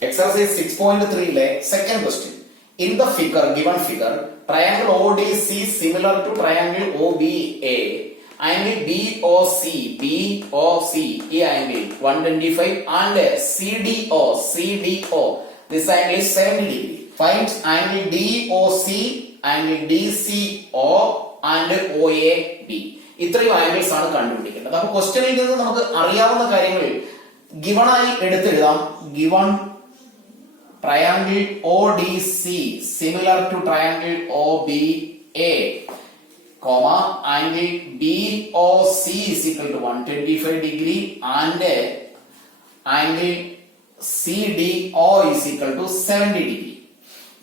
Exercise 6.3 le second question. In the figure, given figure, triangle ODC similar to triangle OBA, angle BOC ഈ angle 125 and CDO, this angle is 70 degree. Find angle DOC, angle DCO and OAB. ഇത്രയും angles ആണ് കണ്ടുപിടിക്കേണ്ടത്. അപ്പൊ ക്വസ്റ്റ്യനിൽ നിന്ന് നമുക്ക് അറിയാവുന്ന കാര്യങ്ങൾ ഗിവൺ ആയി എടുത്തെഴുതാം. Given triangle ODC similar to triangle OBA, comma angle BOC is equal to 125 degree and angle CDO is equal to 70 degree.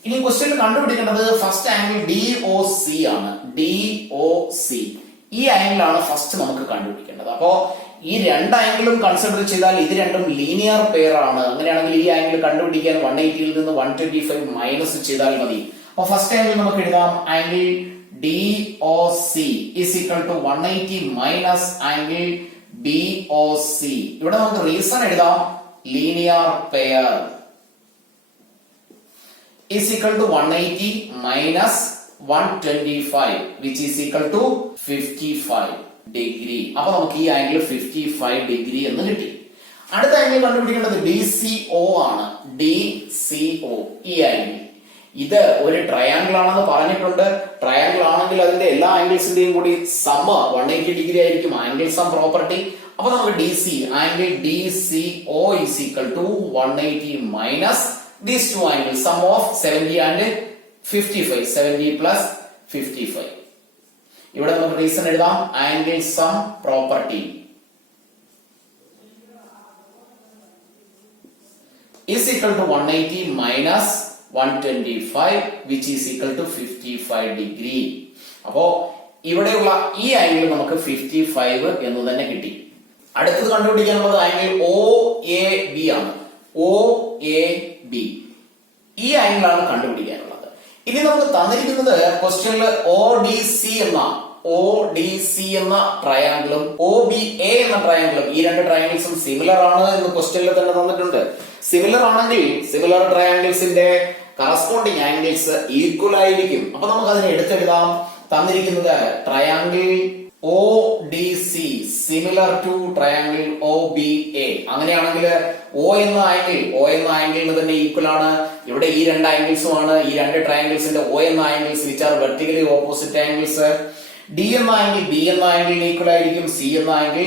ഇനി ക്വസ്റ്റ്യൻ കണ്ടുപിടിക്കേണ്ടത് ഫസ്റ്റ് ആംഗിൾ DOC ആണ്. DOC ഈ ആംഗിൾ ആണ് ഫസ്റ്റ് നമുക്ക് കണ്ടുപിടിക്കേണ്ടത്. അപ്പോ ഈ രണ്ട് ആംഗിളും കൺസിഡർ ചെയ്താൽ ഇത് രണ്ടും ലീനിയർ പെയർ ആണ്. അങ്ങനെയാണെങ്കിൽ ഈ ആംഗിൾ കണ്ടുപിടിക്കാൻ 180 നിന്ന് 125 മൈനസ് ചെയ്താൽ മതി. അപ്പൊ ഫസ്റ്റ് ആംഗിൾ നമുക്ക് എഴുതാം. Angle DOC is equal to 180 minus angle BOC. ഇവിടെ നമുക്ക് റീസൺ എഴുതാം. Linear pair is equal to 180 minus 125 which is equal to 55 degree. അപ്പൊ നമുക്ക് ഈ ആംഗിൾ 55 ഡിഗ്രി എന്ന് കിട്ടി. അടുത്ത ആംഗിൾ കണ്ടുപിടിക്കേണ്ടത് DCO ആണ്. DCO ഈ ആംഗിൾ ഇത് ഒരു ട്രയാംഗിൾ ആണെന്ന് പറഞ്ഞിട്ടുണ്ട്. ട്രയാംഗിൾ ആണെങ്കിൽ അതിന്റെ എല്ലാ ആംഗിൾസിന്റെയും കൂടി സം 180 ഡിഗ്രി ആയിരിക്കും. Angle sum property. അപ്പൊ നമുക്ക് angle DCO is equal to 180 minus these two angles, sum of 70 and 55, 70 plus 55. ഇവിടെ നമുക്ക് റീസൺ എഴുതാം. Angle sum property is equal to 180 minus 125 which is equal to 55 degree. അപ്പോ ഇവിടെയുള്ള ഈ angle നമുക്ക് 55 എന്ന് തന്നെ കിട്ടി. അടുത്തത് കണ്ടുപിടിക്കാനുള്ളത് ആംഗിൾ OAB ആണ്. OAB ഈ ആംഗിൾ ആണ് കണ്ടുപിടിക്കാനുള്ളത്. ഇനി നമുക്ക് തന്നിരിക്കുന്നത് ക്വസ്റ്റ്യനിൽ ODC എന്ന ട്രയാംഗിളും OBA എന്ന ട്രയാംഗിളും ഈ രണ്ട് ട്രയാംഗിൾസും സിമിലർ ആണ് എന്ന് ക്വസ്റ്റ്യനിൽ തന്നെ തന്നിട്ടുണ്ട്. സിമിലർ ആണെങ്കിൽ സിമിലർ ട്രയാംഗിൾസിന്റെ കറസ്പോണ്ടിങ് ആംഗിൾസ് ഈക്വൽ ആയിരിക്കും. അപ്പൊ നമുക്ക് അതിനെ എടുത്തെഴുതാം. തന്നിരിക്കുന്നത് triangle ODC similar to triangle OBA. അങ്ങനെയാണെങ്കിൽ O എന്ന ആംഗിളിന് തന്നെ ഈക്വൽ ആണ്. ഇവിടെ ഈ രണ്ട് ആംഗിൾസും ആണ്. ഈ രണ്ട് ട്രയാംഗിൾസിന്റെ O എന്ന angles which are vertically opposite angles. D എന്ന ആംഗിൾ B എന്ന ആംഗിളിന് ഈക്വൽ ആയിരിക്കും. C എന്ന ആംഗിൾ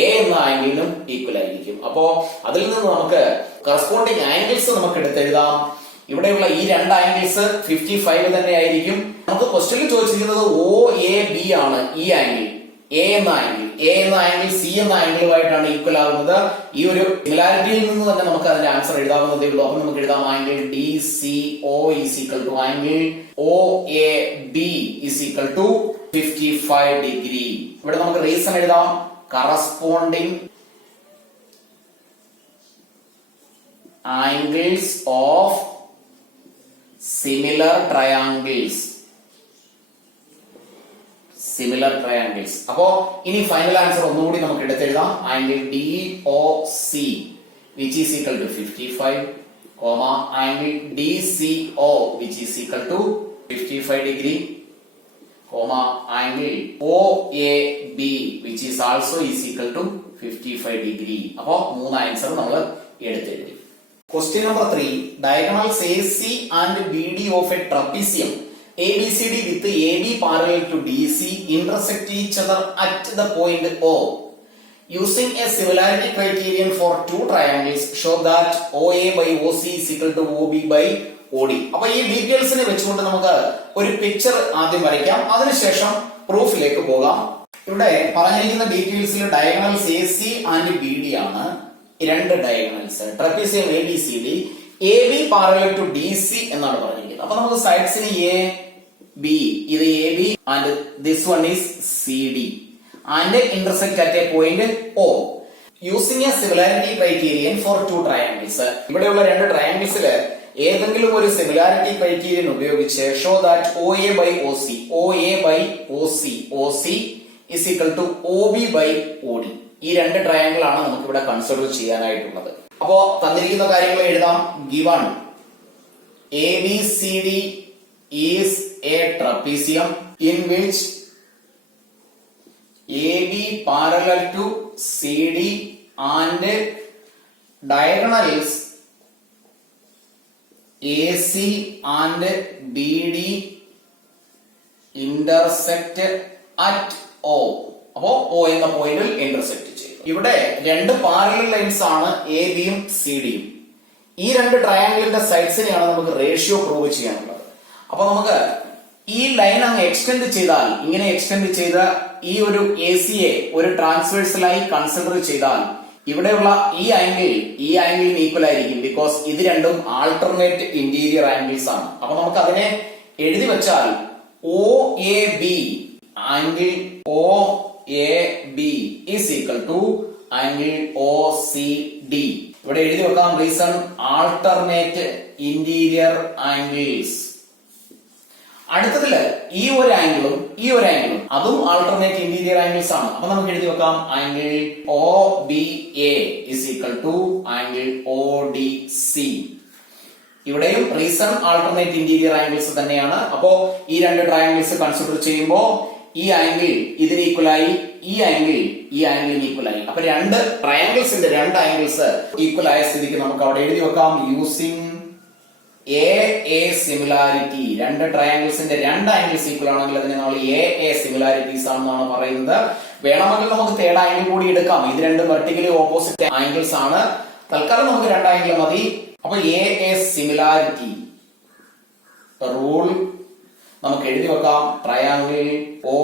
A എന്ന ആംഗിളിനും ഈക്വൽ ആയിരിക്കും. അപ്പോ അതിൽ നിന്ന് നമുക്ക് കറസ്പോണ്ടിങ് ആംഗിൾസ് നമുക്ക് എടുത്തെഴുതാം. ഇവിടെയുള്ള ഈ രണ്ട് ആംഗിൾസ് 55 തന്നെ ആയിരിക്കും. നമുക്ക് ക്വസ്റ്റ്യനിൽ ചോദിച്ചിരിക്കുന്നത് OAB ആണ്. ഈ ആംഗിൾ A എന്ന ആംഗിൾ C എന്ന ആംഗിളുമായിട്ടാണ് ഈക്വൽ ആകുന്നത്. ഈ ഒരു സിമിലാരിറ്റിയിൽ നിന്ന് തന്നെ നമുക്ക് അതിന്റെ ആൻസർ എഴുതാവുന്നതേ ഉള്ളൂ. അപ്പൊ നമുക്ക് എഴുതാം angle DCO is equal to angle OAB is equal to 55 degree. ഇവിടെ നമുക്ക് റീസൺ എഴുതാം. Corresponding angles of similar triangles. അപ്പോ ഇനി ഫൈനൽ ആൻസർ ഒന്നുകൂടി നമുക്ക് എടുത്തെഴുതാം. Angle DOC which is equal to 55, angle DCO which is equal to 55 degree, angle OAB which is also is equal to 55 degree. അപ്പോ മൂന്ന് ആൻസർ നമ്മൾ എടുത്തെഴുതി. Question number 3. Diagonals AC and BD of a trapezium ABCD with AB parallel to DC intersect each other at the point O. Using a similarity criterion for two triangles, show that OA by OC is equal to OB by OD. അപ്പൊ ഈ ഡീറ്റെയിൽസിനെ വെച്ചുകൊണ്ട് നമുക്ക് ഒരു picture ആദ്യം വരയ്ക്കാം. അതിനുശേഷം പ്രൂഫിലേക്ക് പോകാം. ഇവിടെ പറഞ്ഞിരിക്കുന്ന ഡീറ്റെയിൽസിൽ ഡയഗണൽസ് AC ആൻഡ് BD ആണ്. രണ്ട് diagonals trapezium ABCD AB parallel to DC എന്നാണ് പറഞ്ഞിരിക്കുന്നത്. അപ്പൊ നമുക്ക് സൈഡ്സിന് AB ഇത് AB and this one is CD and intersect at a point O. Using a similarity criterion for two triangles. ഇവിടെയുള്ള രണ്ട് ട്രയാംഗിൾസിൽ ഏതെങ്കിലും ഒരു സിമിലാരിറ്റി ക്രൈറ്റീരിയൻ ഉപയോഗിച്ച് show that OA by OC is equal to OB by OD. ഈ രണ്ട് triangle ആണ് നമുക്ക് ഇവിടെ കൺസിഡർ ചെയ്യാനായിട്ടുള്ളത്. അപ്പോ തന്നിരിക്കുന്ന കാര്യങ്ങൾ എഴുതാം. Given ABCD is a trapezium in which AB parallel to CD and diagonals AC and BD intersect at O. അപ്പോ O എന്ന പോയിന്റിൽ ഇന്റർസെക്ട് ചെയ്യും. ഇവിടെ രണ്ട് പാരലൽ ലൈൻസ് ആണ് എ ബിയും സി ഡിയും. ഈ രണ്ട് ട്രയാംഗിളിന്റെ സൈഡ്സിനെയാണ് നമുക്ക് റേഷ്യോ പ്രൂവ് ചെയ്യാനുള്ളത്. അപ്പൊ നമുക്ക് ഈ ലൈൻ അങ്ങ് എക്സ്റ്റെൻഡ് ചെയ്താൽ, ഇങ്ങനെ എക്സ്റ്റെൻഡ് ചെയ്ത ഈ ഒരു എ സിയെ ഒരു ട്രാൻസ്വേഴ്സലായി കൺസിഡർ ചെയ്താൽ ഇവിടെയുള്ള ഈ ആംഗിളിന് ഈക്വൽ ആയിരിക്കും. ബിക്കോസ് ഇത് രണ്ടും ആൾട്ടർനേറ്റ് ഇന്റീരിയർ ആംഗിൾസ് ആണ്. അപ്പൊ നമുക്ക് അതിനെ എഴുതി വെച്ചാൽ O A B angle O A B is equal to angle O C D. ഇവിടെ എഴുതി വെക്കാം റീസൺ ആൾട്ടർനേറ്റ് ഇന്റീരിയർ ആംഗിൾസ്. അടുത്തതില് ഈ ഒരു ആംഗിളും അതും ആൾട്ടർനേറ്റ് ഇന്റീരിയർ ആംഗിൾസ് ആണ്. അപ്പൊ നമുക്ക് എഴുതി വെക്കാം angle O B A is equal to angle O D C. ഇവിടെയും റീസൺ ആൾട്ടർനേറ്റ് ഇന്റീരിയർ ആംഗിൾസ് തന്നെയാണ്. അപ്പോ ഈ രണ്ട് ട്രയാംഗിൾസ് കൺസിഡർ ചെയ്യുമ്പോൾ ഈ ആംഗിൾ ഇതിന് ഈക്വലായി, ഈ ആംഗിളിന് ഈക്വലായി. അപ്പൊ രണ്ട് ട്രയാംഗിൾസിന്റെ രണ്ട് ആംഗിൾസ് ഈക്വൽ ആയ സ്ഥിതിക്ക് നമുക്ക് അവിടെ എഴുതി വെക്കാം യൂസിങ് എ സിമിലാരിറ്റി. രണ്ട് ട്രയാംഗിൾസിന്റെ രണ്ട് ആംഗിൾസ് ഈക്വൽ ആണെങ്കിൽ അതിനെ നമ്മൾ എ സിമിലാരിറ്റീസ് ആണെന്നാണ് പറയുന്നത്. വേണമെങ്കിൽ നമുക്ക് തേർഡ് ആംഗിൾ കൂടി എടുക്കാം. ഇത് രണ്ട് വെർട്ടിക്കലി ഓപ്പോസിറ്റ് ആംഗിൾസ് ആണ്. തൽക്കാലം നമുക്ക് രണ്ട് ആംഗിൾ മതി. അപ്പൊ എ സിമിലാരിറ്റി റൂൾ നമുക്ക് എഴുതി വെക്കാം triangle O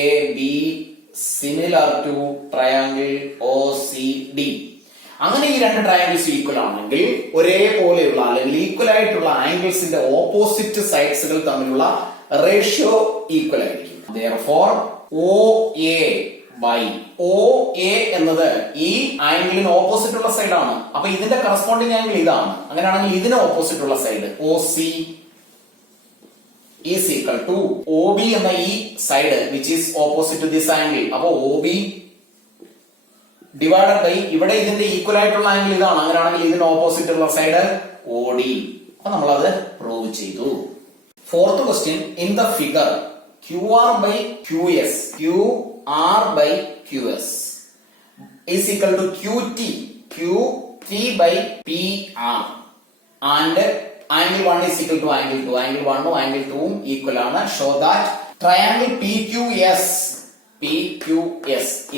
A B similar to triangle O C D. അങ്ങനെ ഈ രണ്ട് ട്രയാംഗിൾസ് ഈക്വൽ ആണെങ്കിൽ ഒരേപോലെയുള്ള അല്ലെങ്കിൽ ഈക്വൽ ആയിട്ടുള്ള ആംഗിൾസിന്റെ ഓപ്പോസിറ്റ് സൈഡ്സുകൾ തമ്മിലുള്ള റേഷ്യോ ഈക്വൽ ആയിരിക്കും. Therefore OA by OA എന്നത് ഈ ആംഗിളിന് ഓപ്പോസിറ്റ് ഉള്ള സൈഡാണ്. അപ്പൊ ഇതിന്റെ കറസ്പോണ്ടിങ് ആംഗിൾ ഇതാണ്. അങ്ങനെയാണെങ്കിൽ ഇതിന് ഓപ്പോസിറ്റ് ഉള്ള side OC is equal to OB എന്ന ഈ side which is opposite to this angle. അപ്പൊ OB ഡിവൈഡഡ് ബൈ ഇവിടെ ഇതിന്റെ ഈക്വൽ ആയിട്ടുള്ള ആംഗിൾ ഇതാണ്. അങ്ങനെയാണെങ്കിൽ ഇതിന് ഓപ്പോസിറ്റ് ഉള്ള സൈഡ് OD. അപ്പൊ നമ്മൾ അത് പ്രൂവ് ചെയ്തു. Fourth question in the figure QR by QS is equal to QT by PR and angle 1 is equal to angle 2. Angle 1 ഉം angle 2 ഉം ഈക്വൽ ആണ്. ഷോ ദാറ്റ് ട്രയാംഗിൾ PQS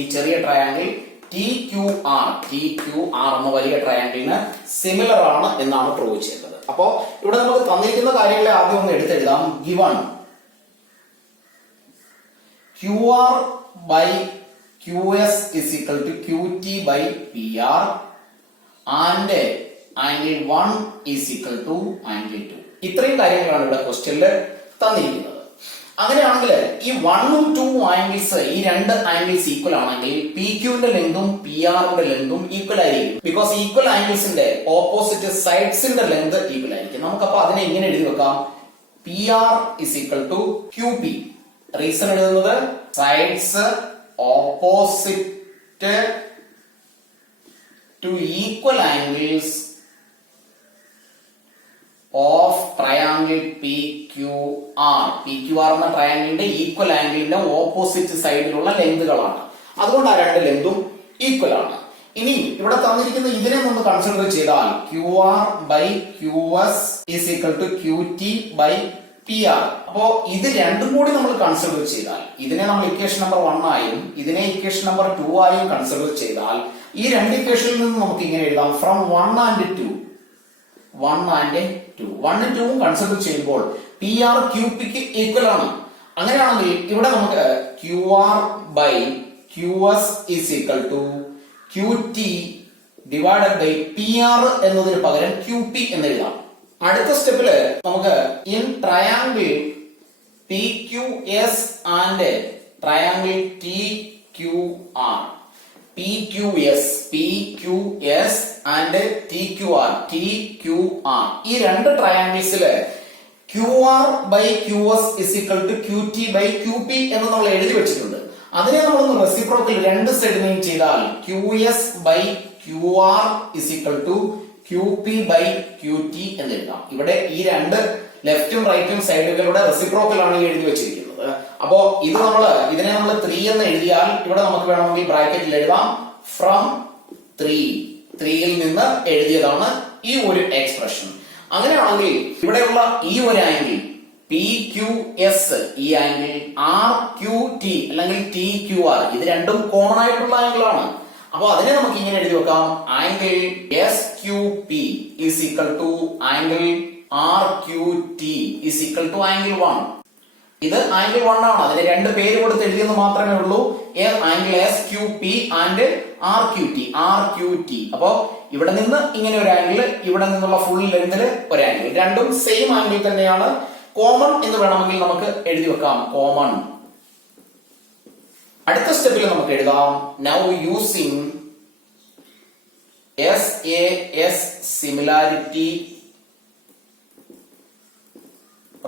ഈ ചെറിയ ട്രയാംഗിൾ TQR എന്ന വലിയ ട്രയാംഗിളിന് സിമിലർ ആണ് എന്നാണ് പ്രൂവ് ചെയ്തത്. അപ്പോ ഇവിടെ നമുക്ക് തന്നിരിക്കുന്ന കാര്യങ്ങളെ ആദ്യം ഒന്ന് എടുത്തെഴുതാം. Given QR by QS is equal to QT by PR and angle 1 is equal to angle 2. ഇത്രയും കാര്യങ്ങളാണ് ഇവിടെ ക്വസ്റ്റ്യനിൽ തന്നിരിക്കുന്നത്. അങ്ങനെയാണെങ്കിൽ ഈ 1 ഉം 2 ആംഗിൾസ്, ഈ രണ്ട് ആംഗിൾസ് ഈക്വൽ ആണെങ്കിൽ PQന്റെ ലെങ്തും PRന്റെ ലെങ്തും ഈക്വൽ ആയിരിക്കും. ബിക്കോസ് ഈക്വൽ ആംഗിൾസിന്റെ ഓപ്പോസിറ്റ് സൈഡ്സിന്റെ ലെങ്ത് ഈക്വൽ ആയിരിക്കും. നമുക്കപ്പോ അതിനെ ഇങ്ങനെ എഴുതി വെക്കാം PR is equal to QP. Reason എഴുതുന്നത് sides opposite to equal angles of triangle PQR എന്ന ട്രയാംഗിളിന്റെ ഈക്വൽ ആംഗിളിന്റെ ഓപ്പോസിറ്റ് സൈഡിലുള്ള ലെങ്തുകളാണ്. അതുകൊണ്ട് ആ രണ്ട് ലെങ്തും ഈക്വൽ ആണ്. ഇനി ഇവിടെ തന്നിരിക്കുന്ന ഇതിനെ നമ്മൾ കൺസിഡർ ചെയ്താൽ QR by QS is equal to QT by PR. അപ്പോ ഇത് രണ്ടും കൂടി നമ്മൾ കൺസിഡർ ചെയ്താൽ ഇതിനെ നമ്മൾ ഇക്വേഷൻ നമ്പർ 1 ആയും ഇതിനെ ഇക്വേഷൻ നമ്പർ 2 ആയും കൺസിഡർ ചെയ്താൽ ഈ രണ്ട് ഇക്വേഷനിൽ നിന്ന് നമുക്ക് ഇങ്ങനെ എഴുതാം ഫ്രം 1 and 2. 1 ഉം 2 ഉം കൺസിഡർ ചെയ്യുമ്പോൾ PR QP ക്ക് ഈക്വൽ ആണ്. അങ്ങനെയാണെങ്കിൽ ഇവിടെ നമുക്ക് QR by QS is equal to QT divided by PR എന്നതിന് പകരം QP എന്ന് എഴുതാം. അടുത്ത സ്റ്റെപ്പില് നമുക്ക് in triangle PQS and triangle TQR PQS and TQR ഈ രണ്ട് ട്രയാംഗിൾസില് QR by QS is equal to QT by QP എന്ന് നമ്മൾ എഴുതി വെച്ചിട്ടുണ്ട്. അതിനെ നമ്മളൊന്ന് റെസിപ്രോക്കൽ രണ്ട് സൈഡിനെയും ചെയ്താൽ QS by QR is equal to QP by QT എന്ന് എഴുതാം. ഇവിടെ ഈ രണ്ട് ലെഫ്റ്റും റൈറ്റും സൈഡുകളുടെ റെസിപ്രോക്കൽ ആണ് എഴുതി വെച്ചിരിക്കുന്നത്. അപ്പോ ഇതിനെ നമ്മൾ 3 എന്ന് എഴുതിയാൽ ഇവിടെ നമുക്ക് വേണമെങ്കിൽ ബ്രാക്കറ്റിൽ എഴുതാം ഫ്രം 3യിൽ നിന്ന് എഴുതിയതാണ് ഈ ഒരു എക്സ്പ്രഷൻ. അങ്ങനെയാണെങ്കിൽ ഇവിടെയുള്ള ഈ ഒരു ആംഗിൾ PQS, ഈ ആംഗിൾ RQT അല്ലെങ്കിൽ TQR, ഇത് രണ്ടും കോമൺ ആയിട്ടുള്ള ആംഗിൾ ആണ്. അപ്പൊ അതിനെ നമുക്ക് ഇങ്ങനെ എഴുതി വെക്കാം, angle SQP is equal to angle RQT is equal to angle 1. ഇത് ആംഗിൾ 1 ആണ്. അതിന് രണ്ട് പേര് കൊടുത്ത് എഴുതിയെന്ന് മാത്രമേ ഉള്ളൂ, ആംഗിൾ SQP ആൻഡ് RQT. അപ്പോ ഇവിടെ നിന്ന് ഇങ്ങനെ ഒരു ആംഗിൾ, ഇവിടെ നിന്നുള്ള ഫുൾ ലെങ്തിൽ ഒരു ആംഗിൾ, രണ്ടും സെയിം ആംഗിൾ തന്നെയാണ്. കോമൺ എന്ന് വേണമെങ്കിൽ നമുക്ക് എഴുതി വെക്കാം, കോമൺ. അടുത്ത സ്റ്റെപ്പിൽ നമുക്ക് എഴുതാം, now using SAS similarity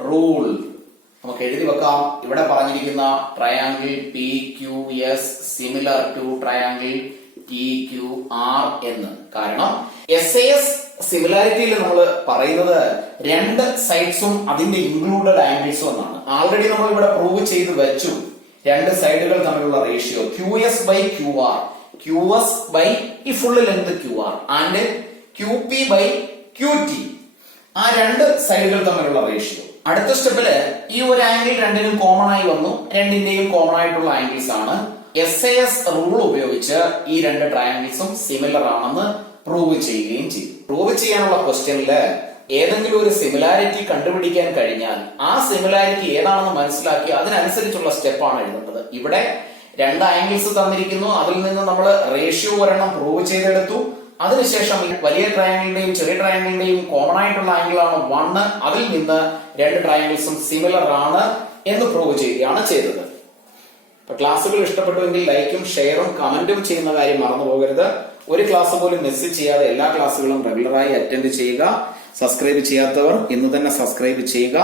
rule നമുക്ക് എഴുതി വെക്കാം. ഇവിടെ പറഞ്ഞിരിക്കുന്ന triangle PQS similar to triangle TQR എന്ന്. കാരണം SAS സിമിലാരിറ്റിയിൽ നമ്മൾ പറയുന്നത് രണ്ട് സൈഡ്സും അതിന്റെ ഇൻക്ലൂഡഡ് ആംഗിൾസും എന്നാണ്. ആൾറെഡി നമ്മൾ ഇവിടെ പ്രൂവ് ചെയ്ത് വെച്ചു രണ്ട് സൈഡുകൾ തമ്മിലുള്ള ratio QS by QR, QS by ഈ full length QR and QP by QT, ആ രണ്ട് സൈഡുകൾ തമ്മിലുള്ള റേഷ്യോ. അടുത്ത സ്റ്റെപ്പില് ഈ ഒരു ആംഗിൾ രണ്ടിനും കോമൺ ആയി വന്നു, രണ്ടിന്റെയും കോമൺ ആയിട്ടുള്ള ആംഗിൾസ് ആണ്. SAS റൂൾ ഉപയോഗിച്ച് ഈ രണ്ട് ട്രയാംഗിൾസും സിമിലർ ആണെന്ന് പ്രൂവ് ചെയ്യുകയും ചെയ്തു. പ്രൂവ് ചെയ്യാനുള്ള ക്വസ്റ്റ്യനില് ഏതെങ്കിലും ഒരു സിമിലാരിറ്റി കണ്ടുപിടിക്കാൻ കഴിഞ്ഞാൽ ആ സിമിലാരിറ്റി ഏതാണെന്ന് മനസ്സിലാക്കി അതിനനുസരിച്ചുള്ള സ്റ്റെപ്പാണ് എഴുതേണ്ടത്. ഇവിടെ രണ്ട് ആംഗിൾസ് തന്നിരിക്കുന്നു, അതിൽ നിന്ന് നമ്മൾ റേഷ്യോ ഒരെണ്ണം പ്രൂവ് ചെയ്തെടുത്തു. അതിനുശേഷം വലിയ ട്രയാംഗിളിന്റെയും ചെറിയ ട്രയാംഗിളിന്റെയും കോമൺ ആയിട്ടുള്ള ആംഗിൾ ആണ് 1, അതിൽ നിന്ന് രണ്ട് ട്രയാംഗിൾസും സിമിലർ ആണ് എന്ന് പ്രൂവ് ചെയ്യുകയാണ് ചെയ്തത്. ക്ലാസ്സുകൾ ഇഷ്ടപ്പെട്ടുവെങ്കിൽ ലൈക്കും ഷെയറും കമന്റും ചെയ്യുന്ന കാര്യം മറന്നു പോകരുത്. ഒരു ക്ലാസ് പോലും മിസ് ചെയ്യാതെ എല്ലാ ക്ലാസ്സുകളും റെഗുലറായി അറ്റൻഡ് ചെയ്യുക. സബ്സ്ക്രൈബ് ചെയ്യാത്തവർ ഇന്ന് തന്നെ സബ്സ്ക്രൈബ് ചെയ്യുക.